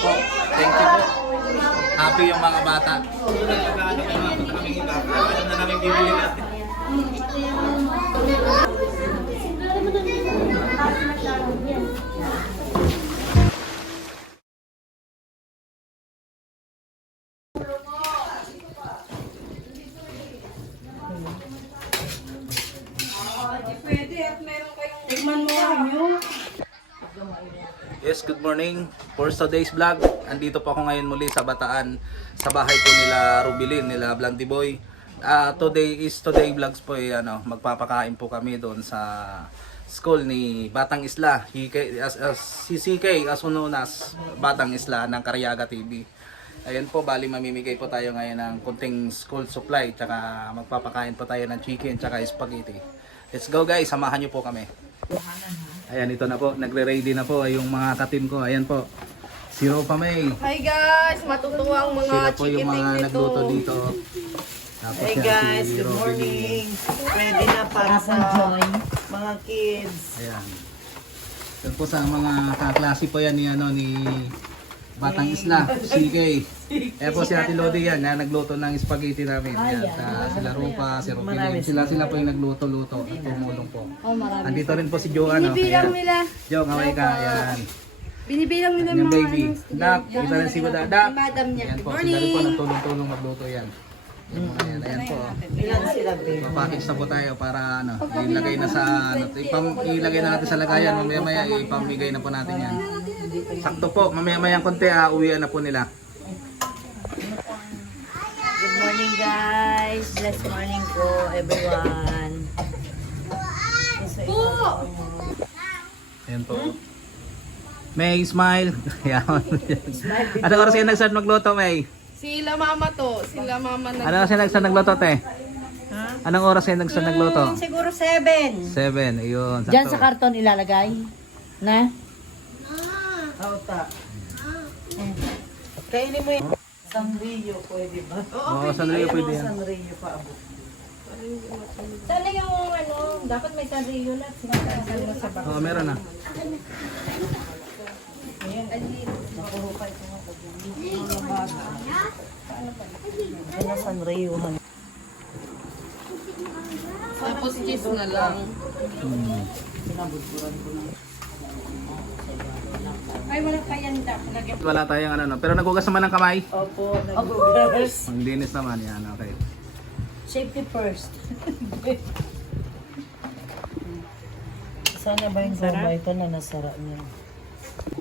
po. Thank you po. Happy yung mga bata. Alam na namin bibili natin. Yes, good morning. For today's vlog, andito po ako ngayon muli sa Bataan, sa bahay po nila Rubilin, nila Blandy Boy. Today vlogs po magpapakain po kami doon sa school ni Batang Isla, si CK as known as Batang Isla ng Karyaga TV. Ayun po, bali mamimigay po tayo ngayon ng kunting school supply, tsaka magpapakain po tayo ng chicken tsaka spaghetti. Let's go guys, samahan niyo po kami. Ayan, ito na po, nagre-ready na po yung mga katim ko. Ayan po, si Ropa May. Hi guys, matutuwa ang mga Sila po yung chicken mga nito. nagluto dito. Tapos Hey yan, guys, si good Robin. morning. Ready na para sa mga kids. Ayan. Ito po sa mga kaklase po yan ni Batang Isla, CK. Ayan po si Ate Lodi yan, na nagluto ng spaghetti namin. Ayan, sila Ropa, si Robin. Sila po yung nagluto-luto at tumulong po. Andito rin po si Joanne. Binibilang nila. Jo, kaway ka. Ayan. Binibilang nila Yung mga baby. ano, Dak, kita rin si Dak. madam niya. Ayan Good po, sila rin po morning. nagtulong-tulong magluto yan. Ayan po. Ilan sila, baby? Papackage na po tayo para ilagay na sa ilagay na natin sa lagayan, mamaya-maya ipamigay na po natin yan. Sakto po, mamaya-maya konti uwian na po nila. Good morning guys. Blessed morning po everyone. Ayan po. May smile. Anong oras kayo nag-start magluto, May? Sila mama to, sila mama na. Anong oras kayo nag-start nagluto, te? Anong oras kayo nag-start nagluto? Siguro 7. 7, ayun. Diyan sa Sakto. karton ilalagay. Na? Auta. Kainin mo yung sangrio, pwede ba? Oo, Sanrio pwede yan. Sangrio pa abo. Sana yung ano, dapat may sanrio na. Sinasal mo sa Oo, meron na. Ano sangrio? Tapos cheese na lang. Ay, wala pa yan dak. Wala tayong pero nagugas naman ng kamay. Opo, nag-ugas. Ang linis naman yan, okay. Safety first. Sana ba yung goma ito na nasara niya?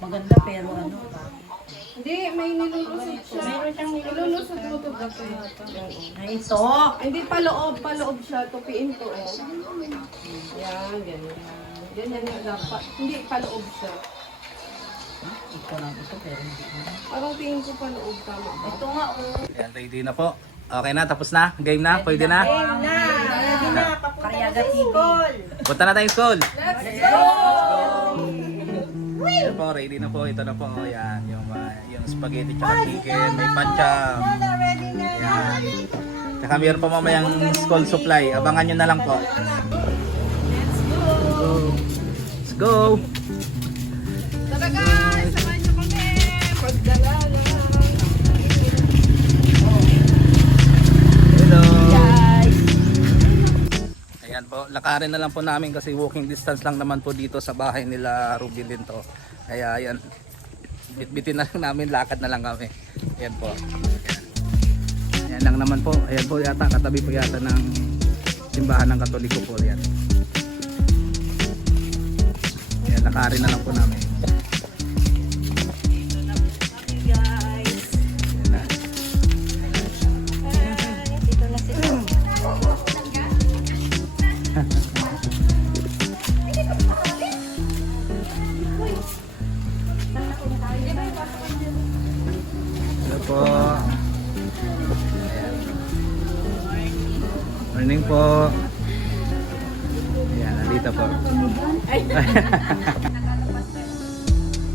Maganda pero ano pa. Hindi, may nilulusot siya. Nilulusot mo to gato yata. Ay, ito. Hindi paloob siya. Tupiin to oh. Yan, ganyan. Ganyan nga dapat. Hindi paloob siya. Ito lang ito pero hindi na. Parang tingin ko paloob tama ba? Ito nga oh. Ayan, ready na po. Okay na, tapos na? Game na? Pwede na? Ready na. Karyaga TV. Punta na tayong school! Ayan po, ready na po. Ito na po. Ayan, yung spaghetti tsaka chicken. May pancham. Ayan. Tsaka mayroon pa mamayang school supply. Abangan nyo na lang po. Let's go! Tara guys, samahan niyo kami. Pagdala na. Hello! Guys. Ayan po, lakarin na lang po namin kasi walking distance lang naman po dito sa bahay nila Rubilin to. Kaya ayan, bitbitin na lang namin, lakad na lang kami. Ayan po. Ayan lang naman po. Ayan po yata, katabi po yata ng simbahan ng Katoliko po. Ayan. Ayan, lakarin na lang po namin. Ayan na. Dito na sila. Hello po. Ayan. Morning po. Ayan, nandito po.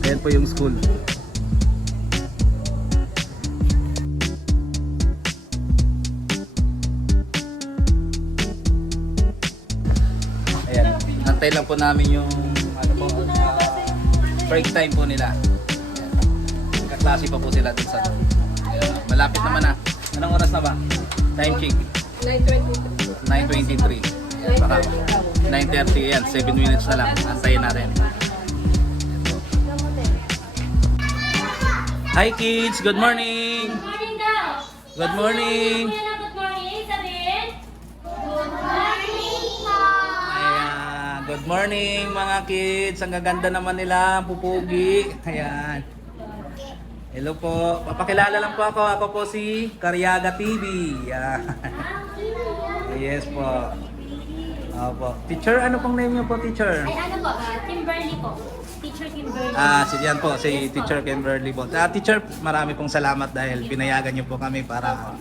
Ayan po yung school. Ayan, antay lang po namin yung break time po nila. Ayan. klase pa po sila dun sa loob. Ayan, malapit naman na. Anong oras na ba? Time check. 9:23. Baka 9:30 yan. 7 minutes na lang. Antayin natin. Hi kids! Good morning! Good morning daw. Good morning! Good morning, sabihin. Good morning po. Ayan. Good morning mga kids! Ang gaganda naman nila. Ang pupugi. Ayan. Hello po. Papakilala lang po ako. Ako po si Karyaga TV. Ayan. Yes po. Opo. Teacher, ano pong name niyo po, teacher? Ay, ano po? Kimberly po. Teacher Kimberly. Si yan po, si Yes po. Teacher Kimberly po. Teacher, marami pong salamat dahil pinayagan niyo po kami para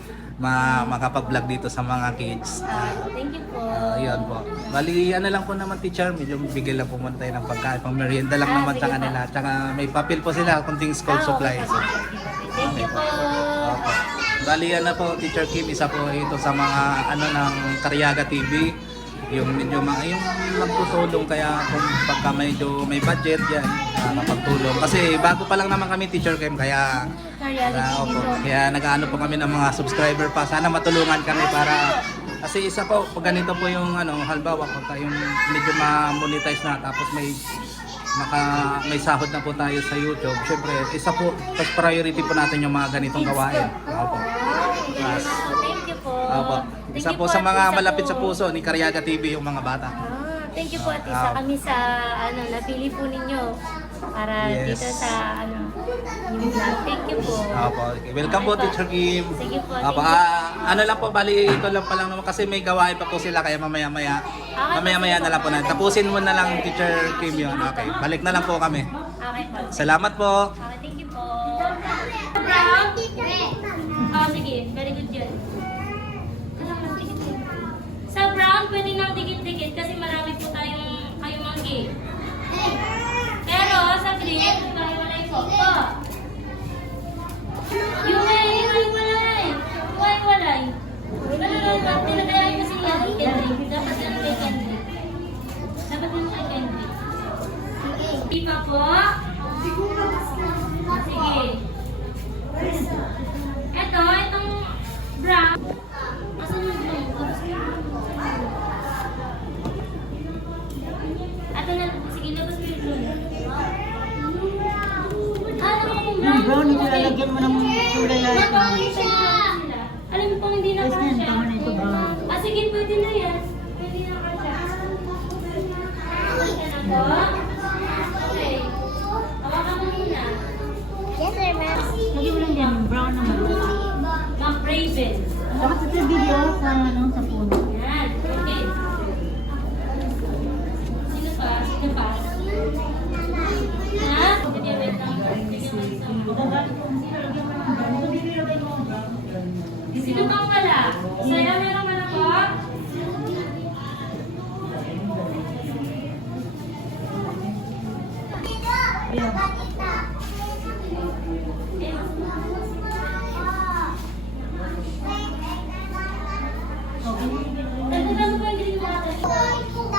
makapag-vlog dito sa mga kids. Thank you po. Yun po. Bali, ano lang po naman, teacher, medyo bigyan lang po muna tayo ng pagkain. Pang merienda lang naman sa sige po. kanila. Tsaka may papel po sila, kunting school supplies. Thank you po. Opo. Bali, ano po, Teacher Kim, isa po ito sa mga ano ng Karyaga TV. Yung medyo yung magtutulong kaya kung pagka medyo may budget yan, nakapagtulong. Kasi bago pa lang naman kami, Teacher Kim, kaya opo, kaya nag-ano po kami ng mga subscriber pa. Sana matulungan kami para kasi isa po, pag ganito po yung ano, halimbawa pagka yung medyo ma-monetize na tapos may sahod na po tayo sa YouTube. Syempre, isa po, first priority po natin yung mga ganitong gawain. Opo. Yes. Thank you po. Opo. Isa po sa mga malapit sa puso ni Karyaga TV yung mga bata. Thank you po at isa kami sa napili po ninyo para Yes. dito sa yung vlog. Thank you po. Opo. Welcome po, Teacher Kim. Sige po. Opo. Ano lang po, bali ito lang pa lang naman kasi may gawain pa po sila kaya mamaya-maya na lang po natin. Tapusin mo na lang, Teacher Kim, yun. Okay. Balik na lang po kami. Okay po. Salamat po. Okay, thank you po. Brown? Oh, sige. Very good yun. Sa brown, pwede nang dikit-dikit kasi marami po kayong manggi. Pero sa green, hiwa-hiwalay po. Po. Yung hiwa-hiwalay. Hiwa-hiwalay. Tinagayain mo si Kendrick. Dapat yan kay Kendrick. Dapat yan kay Kendrick. Di pa po? Sige. Itong brown. Asan yung brown? Ato na, sige, labas mo yung brown. Ano ko kung brown? Brown, nilalagyan mo ng kulay lahat. Alam mo kung hindi na Ayos na yan, tama na ito, brown. Sige, pwede na yan. Pwede na kasha. Yan ako. Okay. Hawakan mo muna. Lagyan mo lang yan, brown naman. Ma'am Raven. Dapat sa video sa puno. Yan. Okay. Sino pa? Sino pa? Ha? Sige, wait lang. Sino pang wala? Saya meron man ako? Nagdagan mo ba yung green water? Sino ba?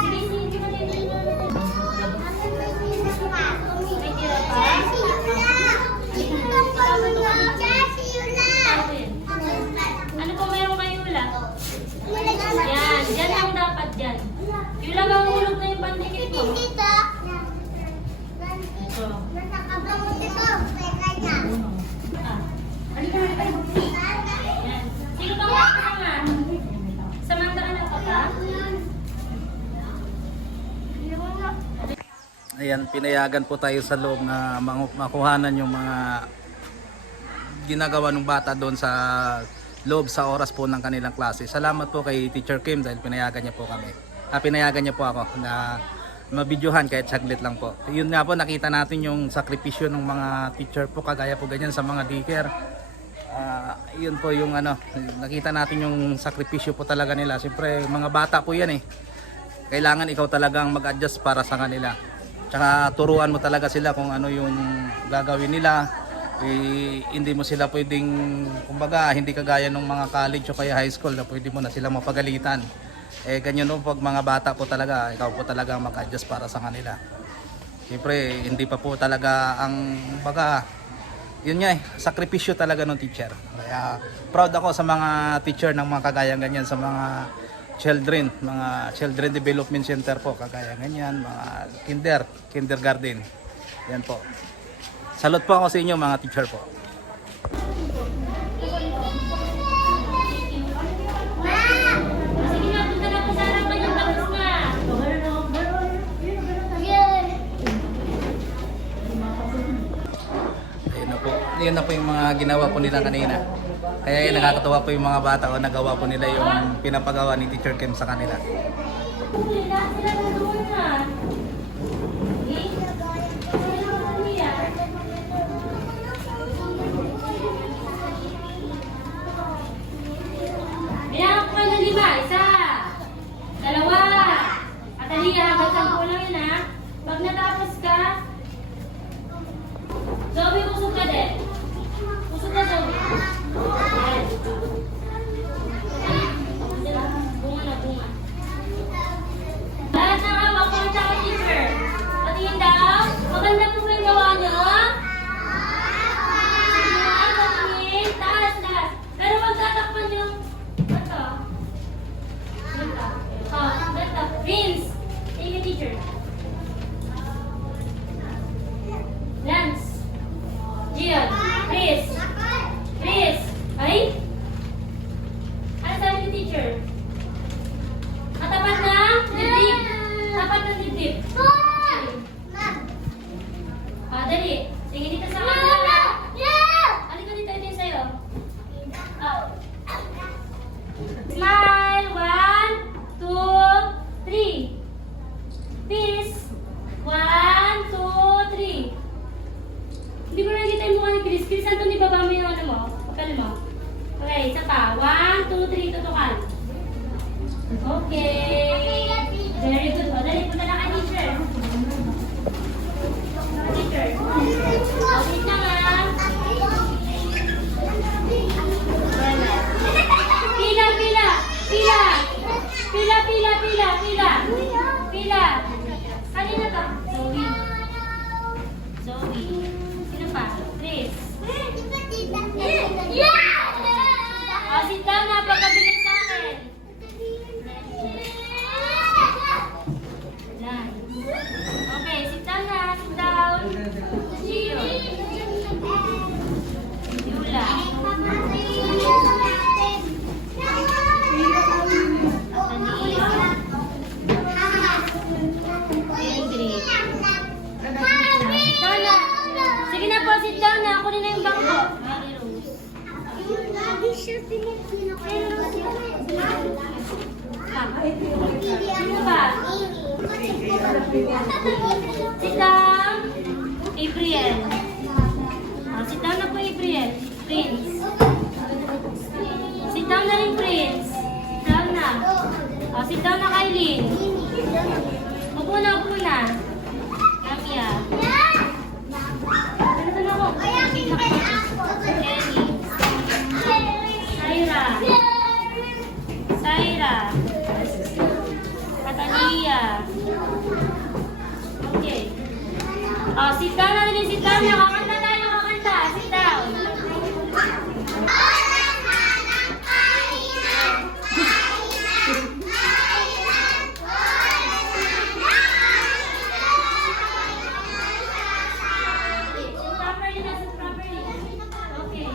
Sige, sige, sige, sige. May tira pa? Ano po mayroong kayo ula? Yan, dyan ang dapat dyan. Yung lang ang hulog na yung pandikit mo. Yan. Sino bang kasama? Samantha ka ng papa? Ayan, pinayagan po tayo sa loob na makuhanan yung mga ginagawa ng bata doon sa loob sa oras po ng kanilang klase. Salamat po kay Teacher Kim dahil pinayagan niya po kami. Pinayagan niya po ako na mabidyohan kahit saglit lang po. Yun nga po, nakita natin yung sakripisyo ng mga teacher po, kagaya po ganyan sa mga daycare. Yun po yung ano, nakita natin yung sakripisyo po talaga nila. Siyempre, mga bata po yan eh. Kailangan ikaw talagang mag-adjust para sa kanila. Tsaka turuan mo talaga sila kung ano yung gagawin nila. hindi mo sila pwedeng, kumbaga, hindi kagaya ng mga college o kaya high school na pwede mo na sila mapagalitan. Ganyan no, pag mga bata po talaga, ikaw po talaga mag-adjust para sa kanila. Siyempre, hindi pa po talaga ang, kumbaga, yun nga sakripisyo talaga ng teacher. Kaya proud ako sa mga teacher ng mga kagayang ganyan, sa mga children development center po, kagaya ganyan, mga kindergarten. Yan po. Salute po ako sa inyo mga teacher po. Sige na, punta na po sa harapan yung tapos na. Ayun na po. Yun na po yung mga ginawa po nila kanina. Kaya yun, nakakatawa po yung mga bata o nagawa po nila yung pinapagawa ni Teacher Kim sa kanila. Lahat sila nandun na. Bilang ko ng 5. 1, 2, 2. At halika, hanggang 10 lang yun ha. Pag natapos ka, Zoe, usog ka din. Usog ka, Zoe. Ayan. Bunga na, bunga. Lahat ng hawak ko sa teacher. Patingin daw. Maganda po ba yung gawa niyo? Sige na, patingin. Taas, taas. Pero wag tatakpan yung ito. Ito. Oh, ito. Rinse. Sige, teacher. Lance. Gian. Chris. Chris. Ay? Ano sabi ni teacher? Matapat na dibdib. Tapat na dibdib. Dali. Sige dito sa kanila. Halika dito, ito yung sa'yo. Smile. 1, 2, 3. Peace. 1, 2, 3. Hindi ko nakikita yung mukha ni Chris. Chris, saan doon ibaba mo yung ano mo? Papel mo. Okay, isa pa. 1, 2, 3. Tutukan. Okay. Very good. O, dali. Punta na kay teacher. Teacher. O, wait na nga. Pila, pila. Pila. Pila, pila, pila, pila. Pila. Kanina to? Zoe. Zoe. Sino pa? Chris. O, sit down na. Pagkabigay sa akin. Yan. Okay, sit down na. Sit down. Gio. Yula. Atania. Ingrid. Sit down na. Sige na po, sit down na. Kunin na yung bangko. Mary Rose. Sino ba? Sit down. April. Sit down na po, April. Prince. Sit down na rin, Prince. Sit down na. Sit down na, Kailin. Upo na, upo na. Kamia. Ano na ako? Kenny. Syra. Syra. Catalia. Okay. Sit down na rin, sit down na. Kakanta tayo, kakanta. Sit down. Properly na, sit properly. Okay.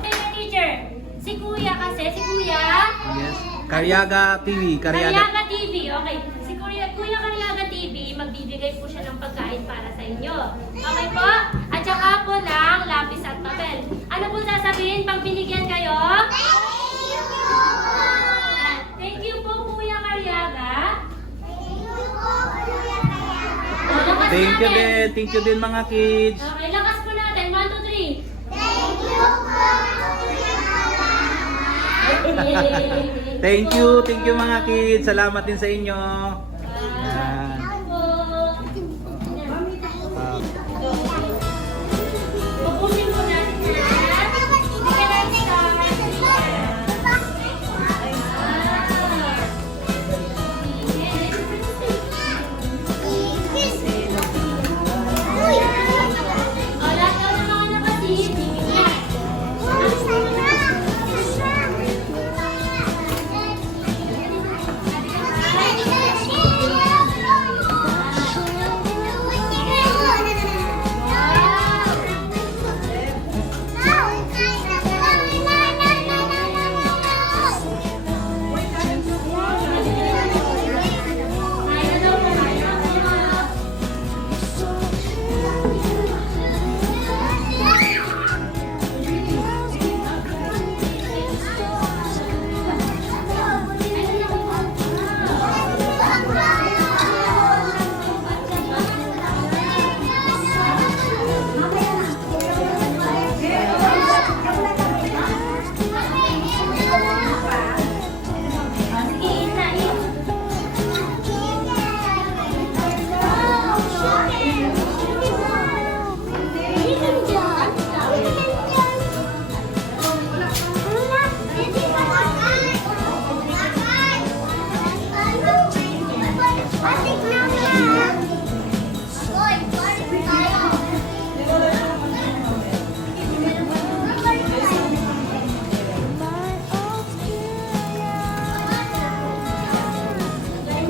Okay, teacher. Si Kuya kasi, si Kuya. Yes. Karyaga TV. Karyaga TV, okay. Si Kuya Karyaga TV, magbibigay po siya ng pagkain para sa inyo. Okay po? At saka po ng lapis at papel. Ano po sasabihin pag binigyan kayo? Thank you po, Kuya Karyaga. Thank you din. Thank you din mga kids. Okay, lakas po natin. 1, 2, 3. Thank you mga kids. Salamat din sa inyo. Yan. Ako po.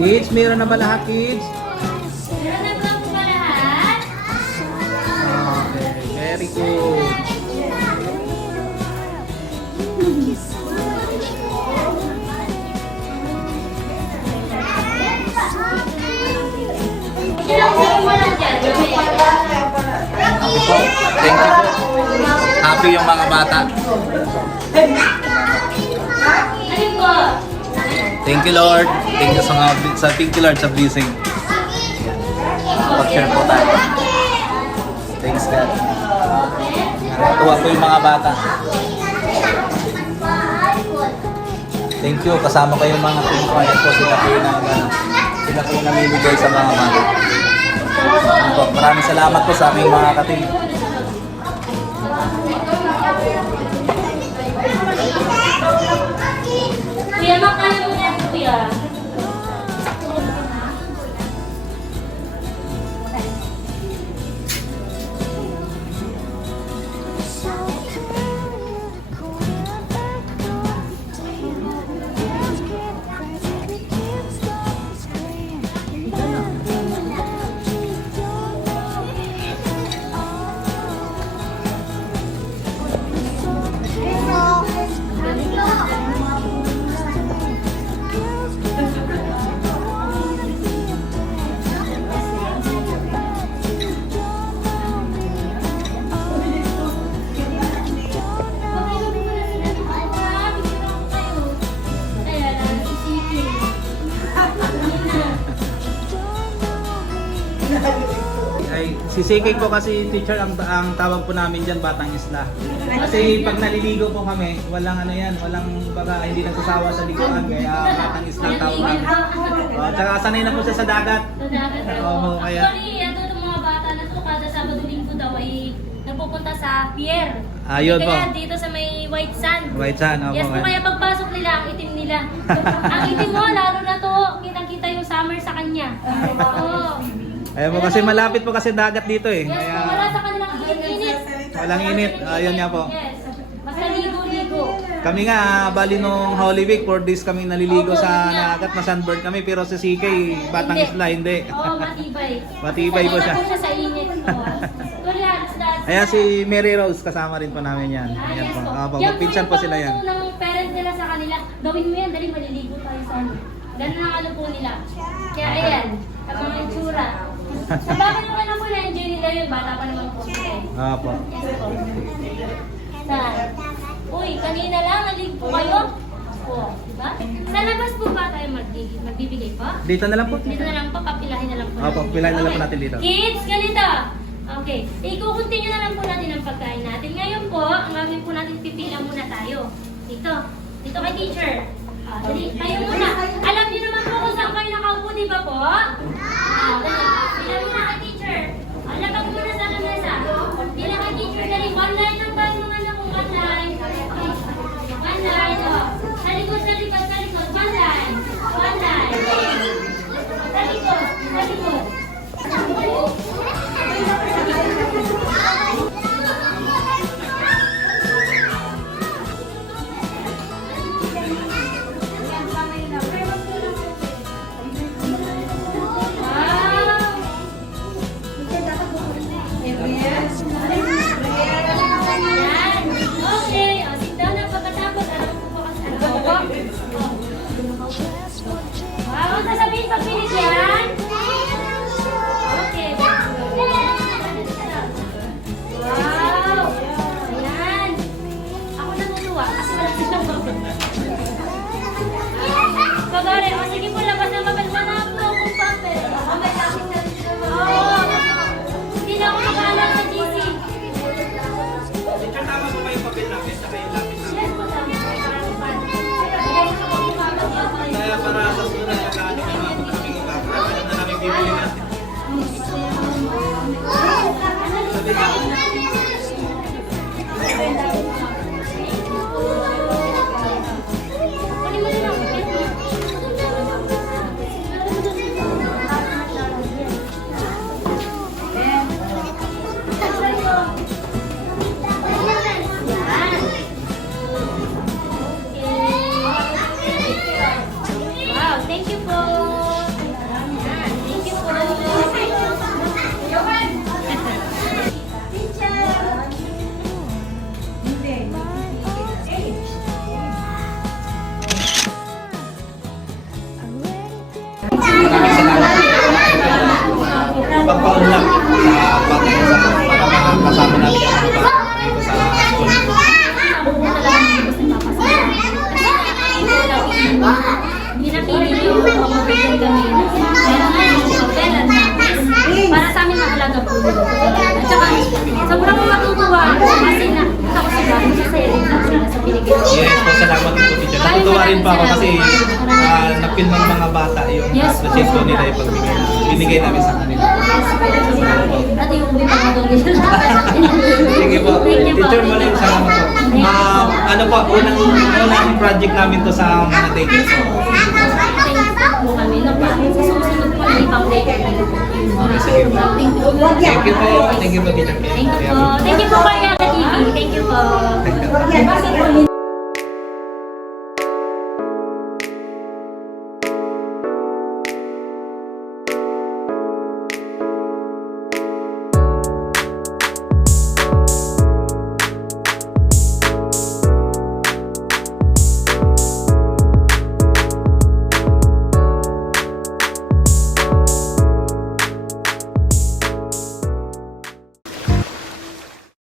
Kids, meron na ba lahat, kids? Meron na ba po ba lahat? Okay, very good. Ilang po mo lang dyan? Happy po. Thank you po. Happy yung mga bata. Alin po? Thank you, Lord. Thank you thank you, Lord, sa blessing. Pag-share po tayo. Thanks, God. Tuwa po yung mga bata. Thank you. Kasama ko yung mga team ko. Ayan po sila po yung sila po yung namimigay sa mga bata. Ayan po. Maraming salamat po sa aming mga kating. Kuya, makaya mo yan, kuya. Ay, si Sikay po kasi teacher ang tawag po namin diyan Batang Isla. Kasi pag naliligo po kami, walang ano yan, walang baga hindi nagsasawa sa liguan kaya Batang Isla ang tawag namin. Tsaka sanay na po siya sa dagat. Oo, kaya Actually, ito itong mga bata na to, kada Sabado Linggo daw ay nagpupunta sa pier. Ayun po. Kaya dito sa may White Sand. White Sand, Yes po, kaya pagpasok nila, ang itim nila. Ang itim mo, lalo na to, kitang-kita yung summer sa kanya. Oo. Ayun po kasi malapit po kasi dagat dito eh. Yes po, Kaya wala sa kanilang init. walang init. Ayun nga po. Yes. Basta ligo-ligo. Kami nga, bali nung Holy Week, 4 days kami naliligo Opo, sa yun nga. dagat, masunburn kami, pero si CK, Batang Hindi. Isla, hindi. Oo, matibay. Matibay po siya. Sanay na po siya sa init. Actually, that's Ayan si Mary Rose, kasama rin po namin yan. Ayan yes po. po. Opo, Yan po magpinsan yung po sila yan. pagtuto ng parent nila sa kanila. Gawin mo yan, dali maliligo tayo sa ano. Ganun ang ano po nila. Kaya ayan, ang mga itsura. Sa bagay naman ako na-enjoy nila yun, bata pa naman po sila. Opo. Yes po. Saan? Uy, kanina lang, nalig po kayo. Po, diba? Sa labas po ba tayo magbibigay po? Dito na lang po. Dito na lang po, papilahin na lang po. Opo, pilahin na lang po natin dito. Kids, ganito. Okay, i-continue na lang po natin ang pagkain natin. Ngayon po, ang gagawin po natin, pipila muna tayo. Dito. Dito kay teacher. Dali, tayo muna. Alam niyo naman po kung saan kayo nakaupo, di ba po? Dali, pila muna kay teacher. Lapag muna sa lamesa. Pila kay teacher, dali. One line lang tayo mga anak kung one line. Okay. One line, oh. Sa likod, sa likod, sa likod. One line. One line. Sa likod, sa likod. Yan. Okay. O, sit down na pagkatapos. Alam ko po kasi ano po. Wow, ang sasabihin pag finish yan. Okay. Wow. Ayan. Ako natutuwa kasi wala silang Pagare, o sige po, labas na mabalsa na po kung papel. O, may topic na rin siya. Oo. Hindi na ako mag-aaral sa GC. Teacher, tama po ba yung papel namin? Saka yung lapis namin? Yes po, tama po. Magaling ko po papel. Kaya para sa sunod na kaano yung mga namin ibabalik, alam na namin bibili natin. Kunin mo na lang. Wow, thank you po. At saka, sobrang matutuwa kasi nakita ko sila, masasaya rin lang sila sa binigay ko. Yes po, salamat po teacher. Natutuwa rin po ako kasi napil ng mga bata yung appreciate ko nila yung binigay namin sa kanila. Dati yung bibang donation. Sige po, teacher Maling, salamat po. Ano po, unang project namin to sa mga daycare po. Po kami na sa susunod po ay pang-break. Okay, sige po. Thank you po, teacher. Thank you po. Thank you po kay Ate TV. Thank you po.